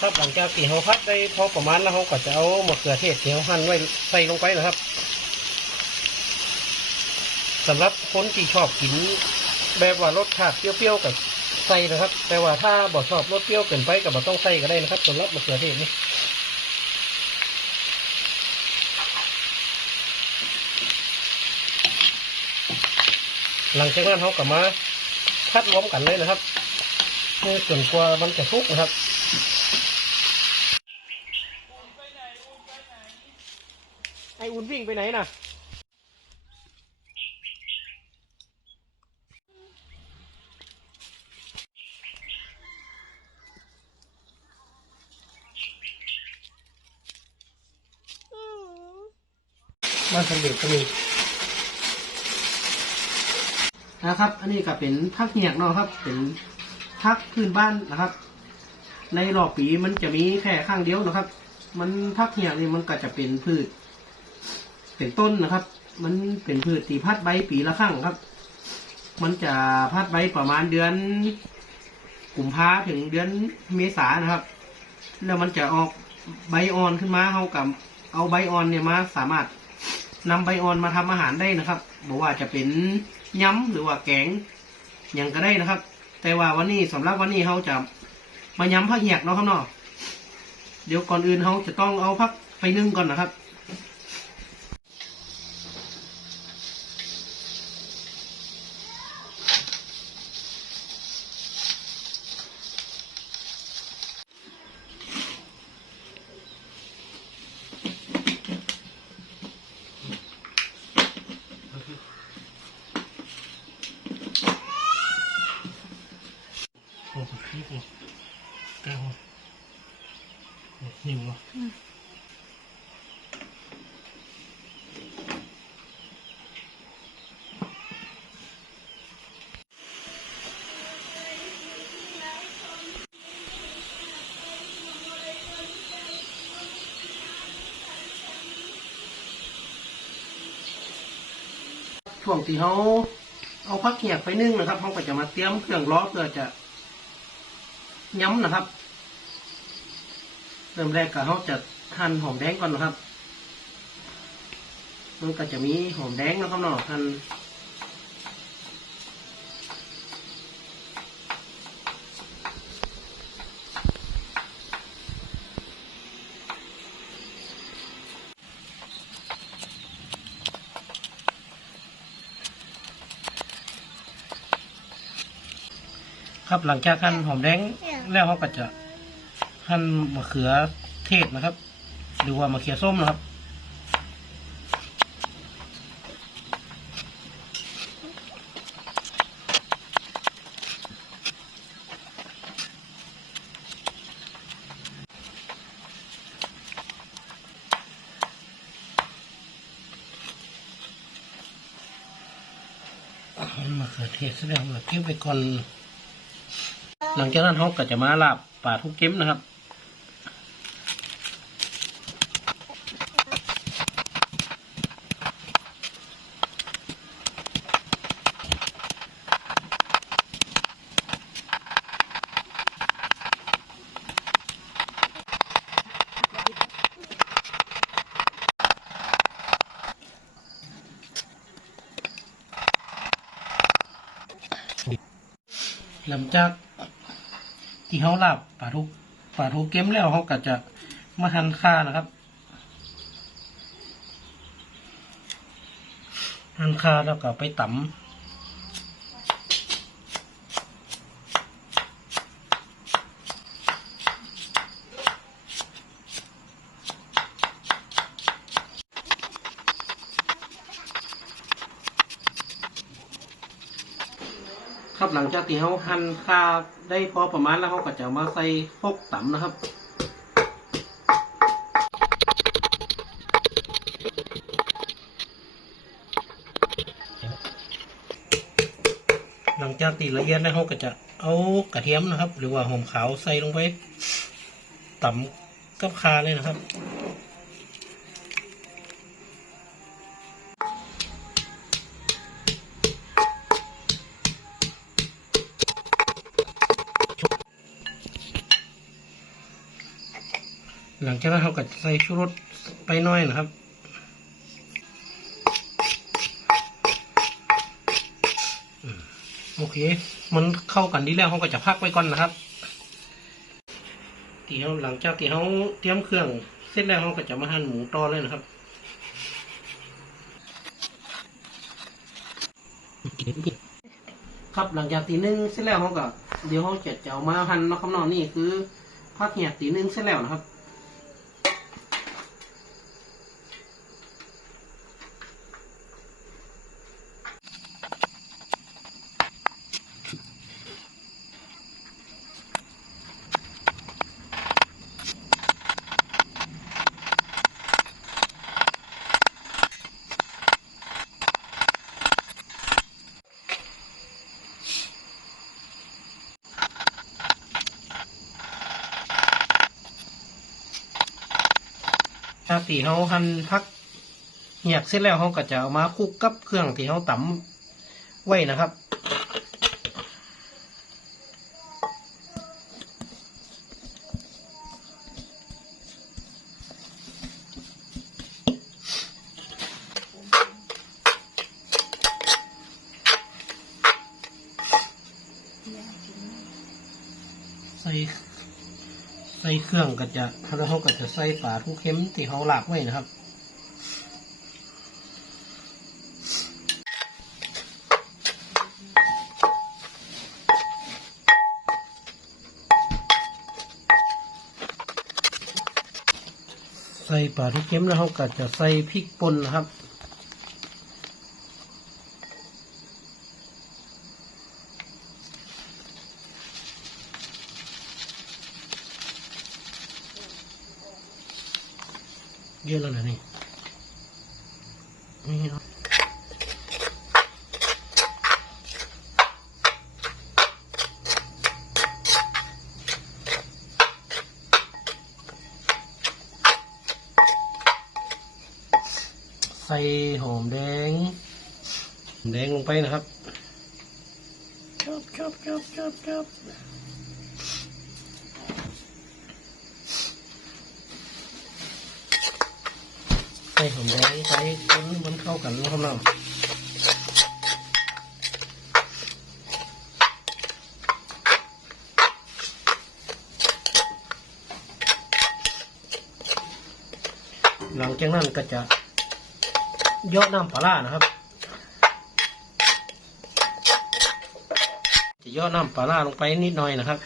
ครับหลังจากที่เราพัดได้พอประมาณแล้วเราก็จะเอามะเขือเทศที่เราหั่นไว้ใส่ลงไปนะครับสำหรับคนที่ชอบกินแบบว่ารสชาติเปรี้ยวๆกับใส่นะครับ แต่ว่าถ้าบ่ชอบรสเปรี้ยวเกินไปก็บ่ต้องใส่ก็ได้นะครับสำหรับมะเขือเทศนี่หลังจากนั้นเขาก็มาพัดรวมกันเลยนะครับจนกว่ามันจะสุกนะครับ ไออุ่นวิ่งไปไหนน่ะมาสำเร็จก็มีนะครับ อันนี้ก็เป็นพักเหียกเนาะครับ เป็นพักพื้นบ้านนะครับ ในรอบปีมันจะมีแค่ข้างเดียวนะครับ มันพักเหียกนี่มันก็จะเป็นพืช เป็นต้นนะครับ มันเป็นพืชตีพัดใบปีละครั้งครับ มันจะพัดใบประมาณเดือนกุมภาถึงเดือนเมษานะครับ แล้วมันจะออกใบอ่อนขึ้นมาเขากับเอาใบอ่อนเนี่ยมาสามารถนำใบอ่อนมาทำอาหารได้นะครับบอกว่าจะเป็นย้ำหรือว่าแกงอย่างก็ได้นะครับ แต่ว่าวันนี้สำหรับวันนี้เขาจะมาย้ำผักเหียกเนาะครับเนาะเดี๋ยวก่อนอื่นเขาจะต้องเอาพักไปนึ่งก่อนนะครับ ช่วงที่เขาเอาพักเหียกไปนึ่งนะครับเขาก็จะมาเตรียมเครื่องล้อเพื่อจะย้ำนะครับ เริ่มแรกก็เขาจะหั่นหอมแดงก่อนนะครับ มันก็จะมีหอมแดงนะครับเนาะหั่น ครับหลังจากหั่นหอมแดงแล้วเขาก็จะหั่นมะเขือเทศนะครับ หรือว่ามะเขือส้มนะครับ มะเขือเทศแสดงว่าเก็บไปก่อน หลังจากนั้นเขาก็จะมาลาบป่าทุกเก็มนะครับหลังจาก ที่เขาลาบป่าทุกป่าทุกเก็มแล้วเขาก็จะมาหั่นค่านะครับหั่นค่าแล้วก็ไปตำครับหลังจา กที่เขาหั่นข่าได้พอประมาณแล้วเขาก็จะมาใส่พกต่ำนะครับหลังจากตีละเอียดแล้วเขาก็จะเอากระเทียมนะครับ หรือว่าหอมขาวใส่ลงไปต่ำกับคาเลยนะครับ หลังจากนั้นเราก็ใส่ชูรสไปน้อยนะครับโอเค มันเข้ากันดีแล้วเขาก็จะพักไว้ก่อนนะครับที่เขาหลังจากที่เขาเตรียมเครื่องเสร็จแล้วเขาก็จะมาหั่นหมูต่อเลยนะครับครับหลังจากตีหนึ่งเสร็จแล้วเขาก็เดี๋ยวเขาจะจะเอามาหั่นนาะครับนอนนี่คือพักเหียตีหนึ่งเสร็จแล้วนะครับ จากที่เขาหั่นพักเหียกเสร็จแล้วเขาก็จะเอามาคลุกกับเครื่องที่เขาตำไว้นะครับ ใส่ ส่เครื่องก็จะแล้วเขาก็จะใส่ปลาทุกเข็มที่เขาหลากไว้นะครับใส่ปลาทุกเข็มแล้วเขาก็จะใส่พริกป่นนะครับ เยอะแล้วนะนี่นี่เนาะใส่หอมแดงหอมแดงลงไปนะครับชอบชอบชอบชอบชอบ ใส่หอมแดงใส่คนมันเข้ากันแล้วครับเราหลังจากนั้นก็จะยอะน้ำปลาร้านะครับ จะยอะน้ำปลาร้าลงไปนิดหน่อยนะครับ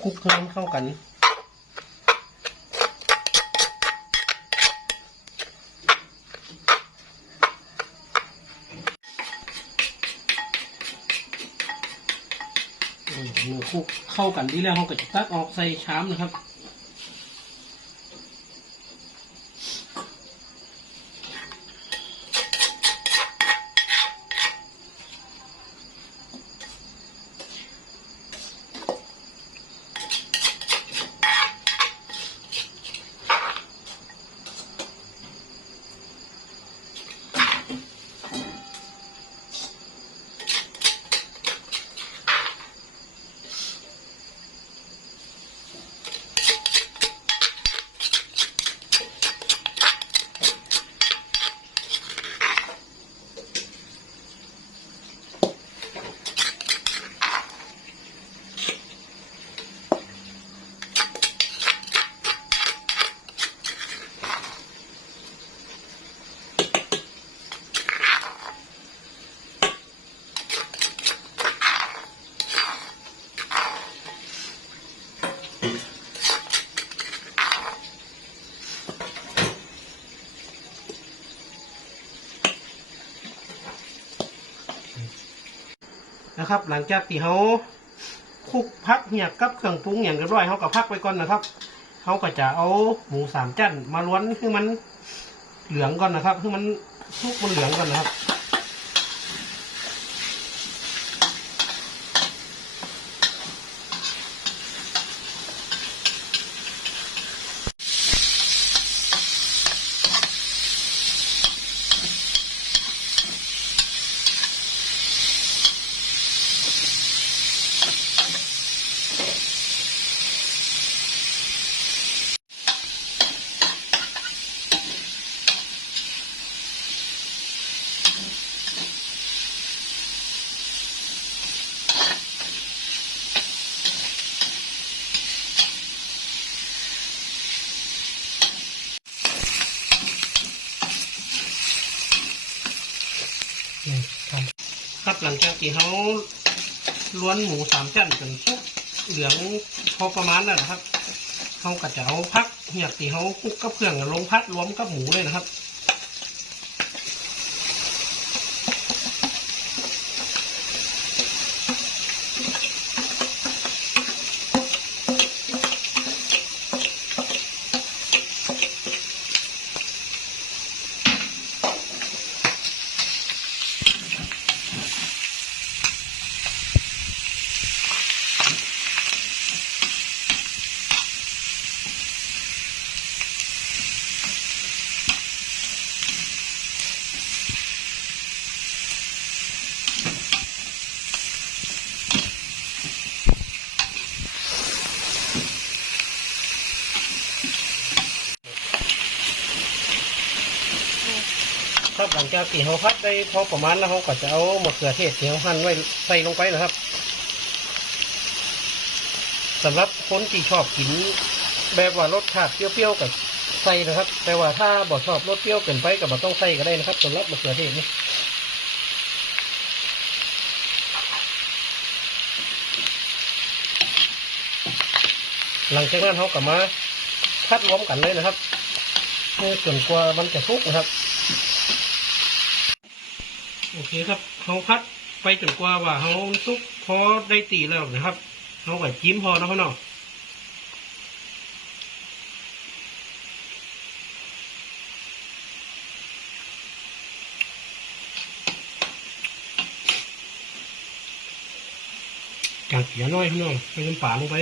คลุกให้มันเข้ากันอืมเมื่อคลุกเข้ากันดีแล้วเราก็จะตักออกใส่ชามนะครับ นะครับ หลังจากที่เขาคุกพักเหียกกับเครื่องปรุงอย่างเรียบร้อยเขาก็พักไว้ก่อนนะครับเขาก็จะเอาหมูสามจั่นมาล้วนคือมันเหลืองก่อนนะครับคือมันทุกมันเหลืองก่อนนะครับ ครับหลังจากที่เขาล้วนหมูสามชั้นจนสุกเหลืองพอประมาณนั่นนะครับเขากระเอาพักเหยียบที่เขาคลุกกับเครื่องลงพัดรวมกับหมูเลยนะครับ หลังจากที่เขาพัดได้พอประมาณแล้วเขาก็จะเอามะเขือเทศที่เขาหั่นไว้ใส่ลงไปนะครับสำหรับคนที่ชอบกิน แบบว่ารสชาติเปรี้ยวๆกับใส่นะครับ แต่ว่าถ้าบ่ชอบรสเปรี้ยวเกินไปก็บ่ต้องใส่ก็ได้นะครับสำหรับมะเขือเทศนี่หลังจากนั้นเขาก็มาพัดรวมกันเลยนะครับเพื่อจนกว่ามันจะสุกนะครับ โอเคครับเขาพัดไปจนกว่าว่าเขาสุกพอได้ตีแล้วนะครับเขาก็จิ้มพอนะพ่อเนาะกางเขียน้อยพี่น้องไปน้ำป่าลงไป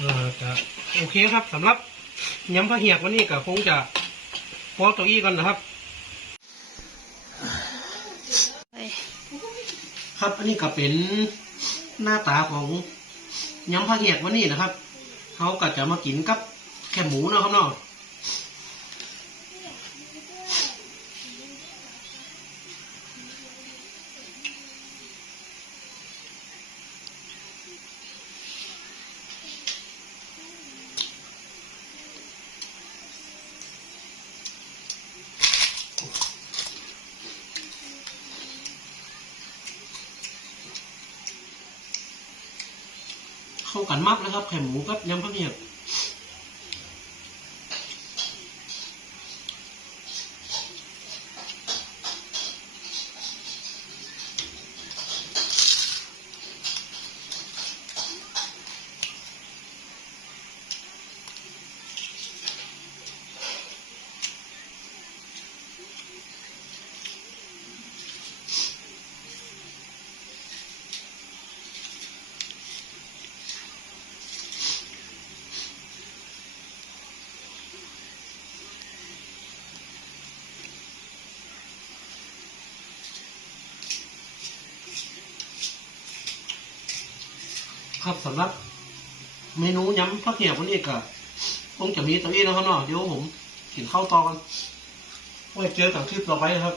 อ่าก็โอเคครับสำหรับยำพะเหียกวันนี้ก็คงจะพอตัวอี้ก่อนนะครับ ครับอันนี้ก็เป็นหน้าตาของยำพะเหียกวันนี้นะครับเขาก็จะมากินกับแค่หมูนะครับเนาะ เข้ากันมากนะครับแค่หมูกับยำข้าวเหนียว กครับสำหรับเมนูย้ำพักเหียบวันนี้ก็คงจะมีตัวอี้นะครับเนาะเดี๋ยวผมกินข้าวต่อกันไว้เจอกันคลิปต่อไปนะครับ